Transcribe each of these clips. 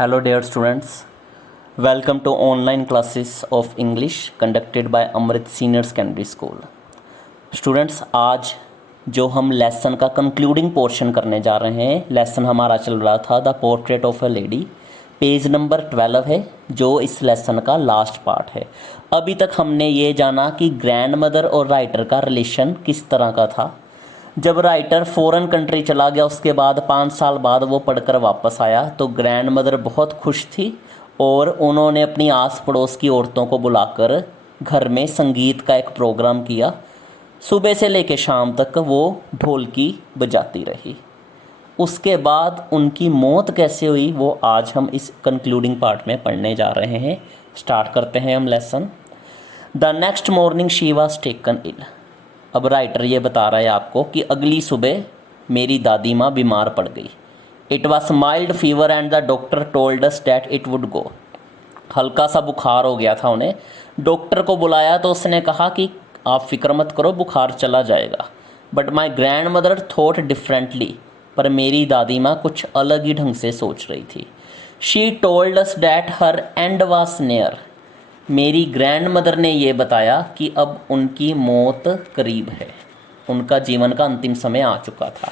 Hello, dear students. Welcome to online classes of English conducted by Amrit Senior Secondary School. Students, आज जो हम lesson का concluding portion करने जा रहे हैं, लेसन हमारा चल रहा था the portrait of a lady, page number 12 है जो इस लेसन का लास्ट पार्ट है। अभी तक हमने ये जाना कि ग्रैंड मदर और राइटर का रिलेशन किस तरह का था। जब राइटर फ़ॉरेन कंट्री चला गया, उसके बाद 5 साल बाद वो पढ़कर वापस आया तो ग्रैंड मदर बहुत खुश थी और उन्होंने अपनी आस पड़ोस की औरतों को बुलाकर घर में संगीत का एक प्रोग्राम किया। सुबह से लेकर शाम तक वो ढोलकी बजाती रही। उसके बाद उनकी मौत कैसे हुई वो आज हम इस कंक्लूडिंग पार्ट में पढ़ने जा रहे हैं। स्टार्ट करते हैं हम lesson. The next morning she was taken ill. अब राइटर ये बता रहा है आपको कि अगली सुबह मेरी दादी माँ बीमार पड़ गई। It was mild fever and the doctor told us that it would go. हल्का सा बुखार हो गया था उन्हें। डॉक्टर को बुलाया तो उसने कहा कि आप फिक्र मत करो, बुखार चला जाएगा। But my grand mother thought differently. पर मेरी दादी माँ कुछ अलग ही ढंग से सोच रही थी। She told us that her and was near. मेरी ग्रैंड मदर ने ये बताया कि अब उनकी मौत करीब है, उनका जीवन का अंतिम समय आ चुका था।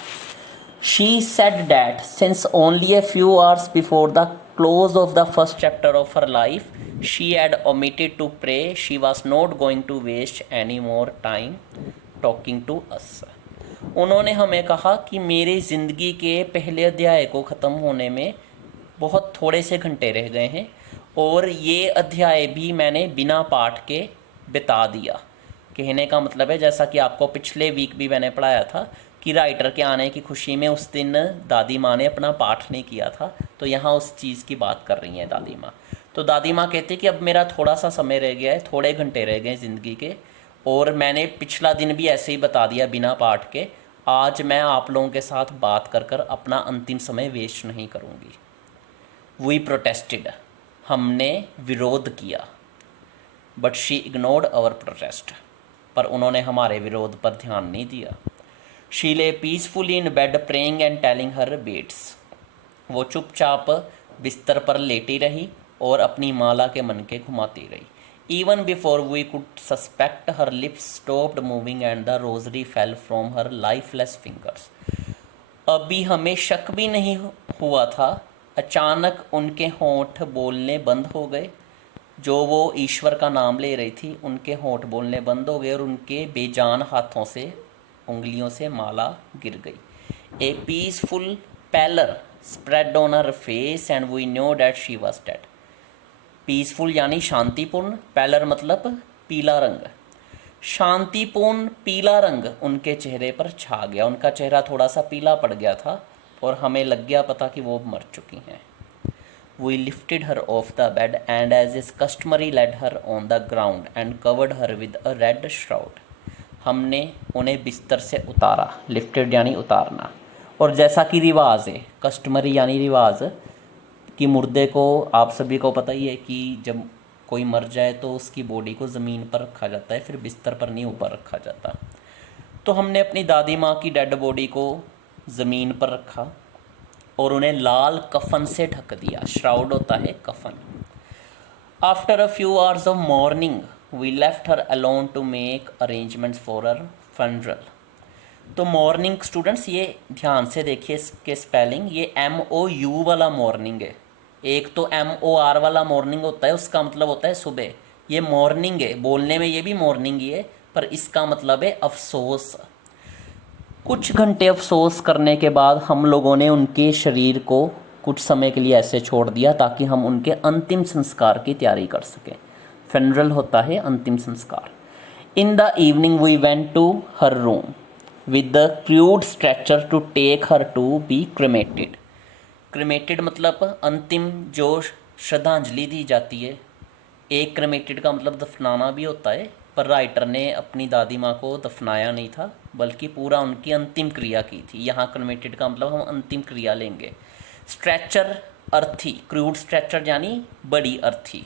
She said that since only a few hours before the close of the first chapter of her life she had omitted to pray, she was not going to waste any more time talking to us. उन्होंने हमें कहा कि मेरी ज़िंदगी के पहले अध्याय को ख़त्म होने में बहुत थोड़े से घंटे रह गए हैं और ये अध्याय भी मैंने बिना पाठ के बिता दिया। कहने का मतलब है, जैसा कि आपको पिछले वीक भी मैंने पढ़ाया था कि राइटर के आने की खुशी में उस दिन दादी माँ ने अपना पाठ नहीं किया था, तो यहाँ उस चीज़ की बात कर रही हैं दादी माँ। तो दादी माँ कहती कि अब मेरा थोड़ा सा समय रह गया है, थोड़े घंटे रह गए ज़िंदगी के, और मैंने पिछला दिन भी ऐसे ही बता दिया बिना पाठ के। आज मैं आप लोगों के साथ बात कर कर अपना अंतिम समय वेस्ट नहीं करूँगी। वी प्रोटेस्टेड, हमने विरोध किया। But she ignored our protest, पर उन्होंने हमारे विरोध पर ध्यान नहीं दिया। She lay peacefully in bed praying and telling her beads. वो चुपचाप बिस्तर पर लेटी रही और अपनी माला के मन के घुमाती रही। Even before we could suspect her lips stopped moving and the rosary fell from her lifeless fingers. अभी हमें शक भी नहीं हुआ था, अचानक उनके होंठ बोलने बंद हो गए। जो वो ईश्वर का नाम ले रही थी, उनके होंठ बोलने बंद हो गए और उनके बेजान हाथों से, उंगलियों से माला गिर गई। A peaceful pallor spread on her face and we knew that she was dead. Peaceful यानी शांतिपूर्ण, पैलर मतलब पीला रंग। शांतिपूर्ण पीला रंग उनके चेहरे पर छा गया। उनका चेहरा थोड़ा सा पीला पड़ गया था और हमें लग गया पता कि वो मर चुकी हैं। We lifted her off the bed and as is customary laid her on the ground and covered her with a red shroud. हमने उन्हें बिस्तर से उतारा, लिफ्टेड यानी उतारना, और जैसा कि रिवाज है, कस्टमरी यानी रिवाज कि मुर्दे को, आप सभी को पता ही है कि जब कोई मर जाए तो उसकी बॉडी को ज़मीन पर रखा जाता है, फिर बिस्तर पर नहीं ऊपर रखा जाता। तो हमने अपनी दादी माँ की डेड बॉडी को ज़मीन पर रखा और उन्हें लाल कफन से ढक दिया। श्राउड होता है कफन। After a few hours of mourning we left her alone to make arrangements for her funeral. तो मॉर्निंग स्टूडेंट्स, ये ध्यान से देखिए इसके स्पेलिंग, ये MOU वाला मॉर्निंग है। एक तो MOR वाला मॉर्निंग होता है, उसका मतलब होता है सुबह। ये मॉर्निंग है, बोलने में ये भी मॉर्निंग ही है, पर इसका मतलब है अफसोस। कुछ घंटे अफसोस करने के बाद हम लोगों ने उनके शरीर को कुछ समय के लिए ऐसे छोड़ दिया ताकि हम उनके अंतिम संस्कार की तैयारी कर सकें। फनरल होता है अंतिम संस्कार। In the evening we went to her room with the crude stretcher to take her to be cremated. Cremated मतलब अंतिम जो श्रद्धांजलि दी जाती है। एक क्रेमेटेड का मतलब दफनाना भी होता है, पर राइटर ने अपनी दादी माँ को दफनाया नहीं था बल्कि पूरा उनकी अंतिम क्रिया की थी। यहाँ क्रेमेटेड का मतलब हम अंतिम क्रिया लेंगे। स्ट्रेचर अर्थी, क्रूड स्ट्रेचर यानी बड़ी अर्थी।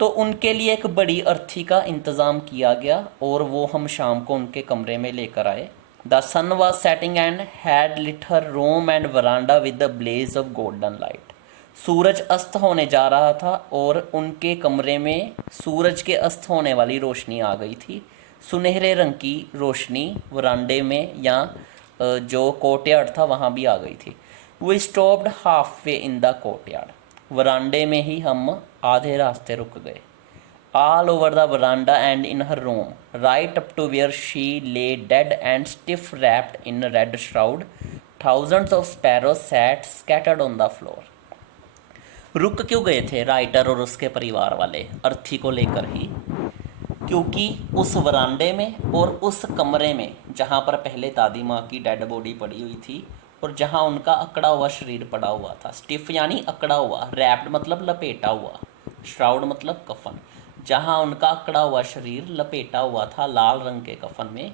तो उनके लिए एक बड़ी अर्थी का इंतज़ाम किया गया और वो हम शाम को उनके कमरे में लेकर आए। The sun was setting and had lit her room and veranda with the blaze of golden light. सूरज अस्त होने जा रहा था और उनके कमरे में सूरज के अस्त होने वाली रोशनी आ गई थी। सुनहरे रंग की रोशनी वरांडे में या जो कोर्टयार्ड था वहाँ भी आ गई थी। We stopped halfway in the courtyard. वरांडे में ही हम आधे रास्ते रुक गए। All over the veranda and in her room, right up to where she lay dead and stiff wrapped in a red shroud, thousands of sparrows sat scattered on the floor. रुक क्यों गए थे राइटर और उसके परिवार वाले? अर्थी को लेकर ही, क्योंकि उस वरांडे में और उस कमरे में जहाँ पर पहले दादी माँ की डेड बॉडी पड़ी हुई थी और जहाँ उनका अकड़ा हुआ शरीर पड़ा हुआ था, स्टिफ यानी अकड़ा हुआ, रैप्ड मतलब लपेटा हुआ, श्राउड मतलब कफन, जहाँ उनका अकड़ा हुआ शरीर लपेटा हुआ था लाल रंग के कफन में,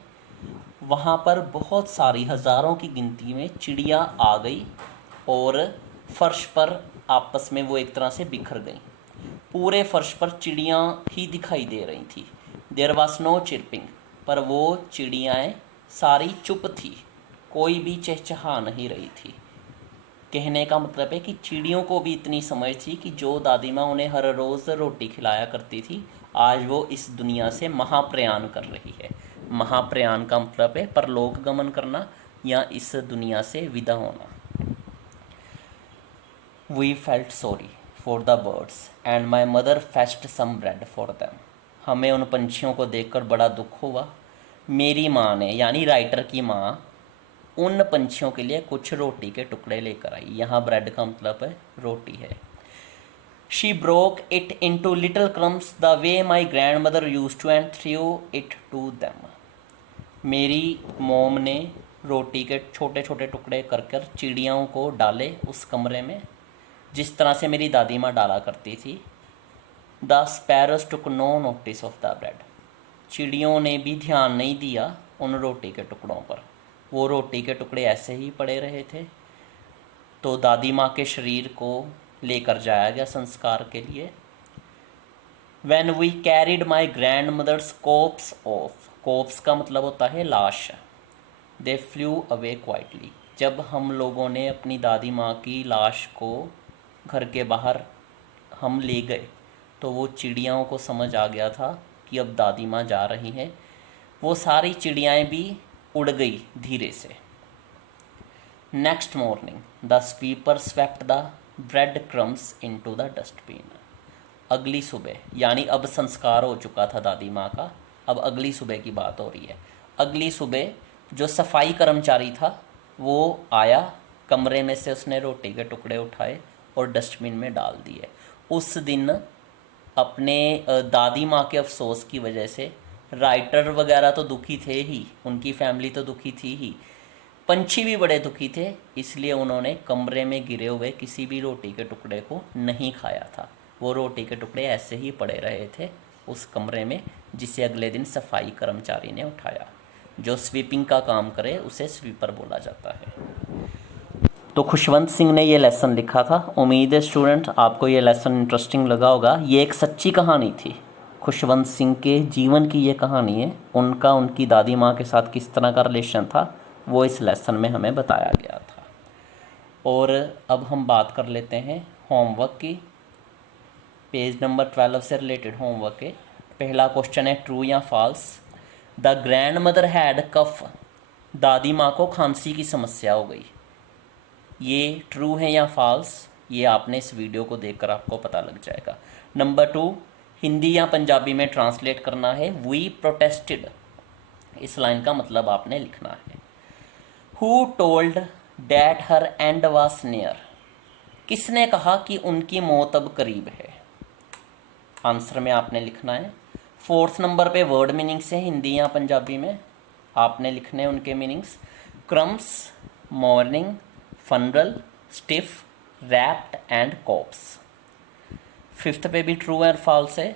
वहाँ पर बहुत सारी हज़ारों की गिनती में चिड़िया आ गई और फर्श पर आपस में वो एक तरह से बिखर गई। पूरे फर्श पर चिड़ियाँ ही दिखाई दे रही थी। देयर वाज नो चिरपिंग, पर वो चिड़ियाएँ सारी चुप थी, कोई भी चहचहा नहीं रही थी। कहने का मतलब है कि चिड़ियों को भी इतनी समझ थी कि जो दादी माँ उन्हें हर रोज़ रोटी खिलाया करती थी, आज वो इस दुनिया से महाप्रयाण कर रही है। महाप्रयाण का मतलब है परलोक गमन करना या इस दुनिया से विदा होना। We felt sorry for the birds and my mother fetched some bread for them. हमें उन पंछियों को देखकर बड़ा दुख हुआ। मेरी माँ ने यानी राइटर की माँ उन पंछियों के लिए कुछ रोटी के टुकड़े लेकर आई। यहाँ ब्रेड का मतलब है रोटी है। She broke it into little crumbs the way my grandmother used to and threw it to them. मेरी मोम ने रोटी के छोटे छोटे टुकड़े कर कर चिड़ियों को डाले उस कमरे में, जिस तरह से मेरी दादी माँ डाला करती थी। The sparrows took no notice of the bread. चिड़ियों ने भी ध्यान नहीं दिया उन रोटी के टुकड़ों पर, वो रोटी के टुकड़े ऐसे ही पड़े रहे थे। तो दादी माँ के शरीर को लेकर जाया गया संस्कार के लिए। When we carried my grandmother's corpse off, corpse का मतलब होता है लाश। They flew away quietly। जब हम लोगों ने अपनी दादी माँ की लाश को घर के बाहर हम ले गए तो वो चिड़ियाओं को समझ आ गया था कि अब दादी माँ जा रही हैं। वो सारी चिड़ियाएँ भी उड़ गई धीरे से। Next morning the sweeper swept the bread crumbs into the dustbin. अगली सुबह यानी अब संस्कार हो चुका था दादी माँ का, अब अगली सुबह की बात हो रही है। अगली सुबह जो सफाई कर्मचारी था वो आया, कमरे में से उसने रोटी के टुकड़े उठाए और डस्टबिन में डाल दिए। उस दिन अपने दादी माँ के अफसोस की वजह से राइटर वगैरह तो दुखी थे ही, उनकी फैमिली तो दुखी थी ही, पंछी भी बड़े दुखी थे। इसलिए उन्होंने कमरे में गिरे हुए किसी भी रोटी के टुकड़े को नहीं खाया था। वो रोटी के टुकड़े ऐसे ही पड़े रहे थे उस कमरे में, जिसे अगले दिन सफाई कर्मचारी ने उठाया। जो स्वीपिंग का काम करे उसे स्वीपर बोला जाता है। तो खुशवंत सिंह ने ये लेसन लिखा था। उम्मीद है स्टूडेंट आपको ये लेसन इंटरेस्टिंग लगा होगा। ये एक सच्ची कहानी थी, खुशवंत सिंह के जीवन की ये कहानी है। उनका उनकी दादी माँ के साथ किस तरह का रिलेशन था वो इस लेसन में हमें बताया गया था। और अब हम बात कर लेते हैं होमवर्क की। पेज नंबर 12 से रिलेटेड होमवर्क है। पहला क्वेश्चन है ट्रू या false. The grandmother had cough. दादी माँ को खांसी की समस्या हो गई। ये ट्रू है या फॉल्स, ये आपने इस वीडियो को देखकर आपको पता लग जाएगा। नंबर 2, हिंदी या पंजाबी में ट्रांसलेट करना है। वी प्रोटेस्टेड, इस लाइन का मतलब आपने लिखना है। Who told that her and was near. किसने कहा कि उनकी मौत अब करीब है। आंसर में आपने लिखना है। 4th नंबर पे वर्ड मीनिंग्स हैं हिंदी या पंजाबी में, आपने लिखने हैं उनके meanings. Crumbs, mourning, funeral, stiff, wrapped and corpse. 5th पे भी ट्रू और फॉल्स है।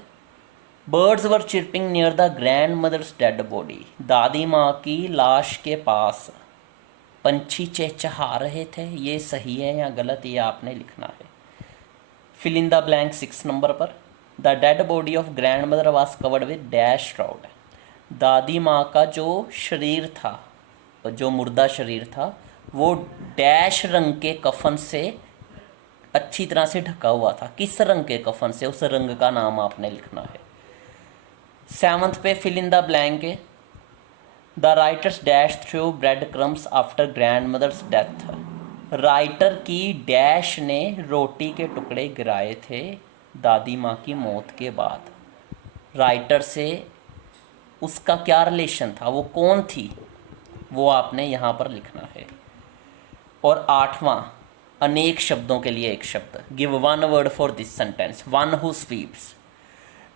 Birds were chirping near the grandmother's dead body. दादी माँ की लाश के पास पंछी चहचहा रहे थे। ये सही है या गलत, ये आपने लिखना है। Fill in the blank 6 number पर। The dead body of grandmother was covered with dash shroud. दादी माँ का जो शरीर था, जो मुर्दा शरीर था, वो डैश रंग के कफन से अच्छी तरह से ढका हुआ था, किस रंग के कफन से, उस रंग का नाम आपने लिखना है। 7th पे फिल इन द ब्लैंक है। The writer's dash threw bread crumbs after grandmother's death. Writer की डैश ने रोटी के टुकड़े गिराए थे दादी माँ की मौत के बाद। राइटर से उसका क्या रिलेशन था, वो कौन थी, वो आपने यहाँ पर लिखना है। और 8वां, अनेक शब्दों के लिए एक शब्द। Give one word for this sentence. One who sweeps,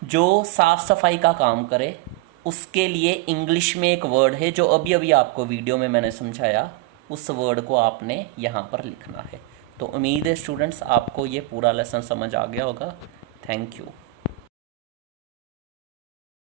जो साफ सफाई का काम करे, उसके लिए इंग्लिश में एक वर्ड है जो अभी अभी आपको वीडियो में मैंने समझाया, उस वर्ड को आपने यहाँ पर लिखना है। तो उम्मीद है स्टूडेंट्स आपको ये पूरा लेसन समझ आ गया होगा। Thank you.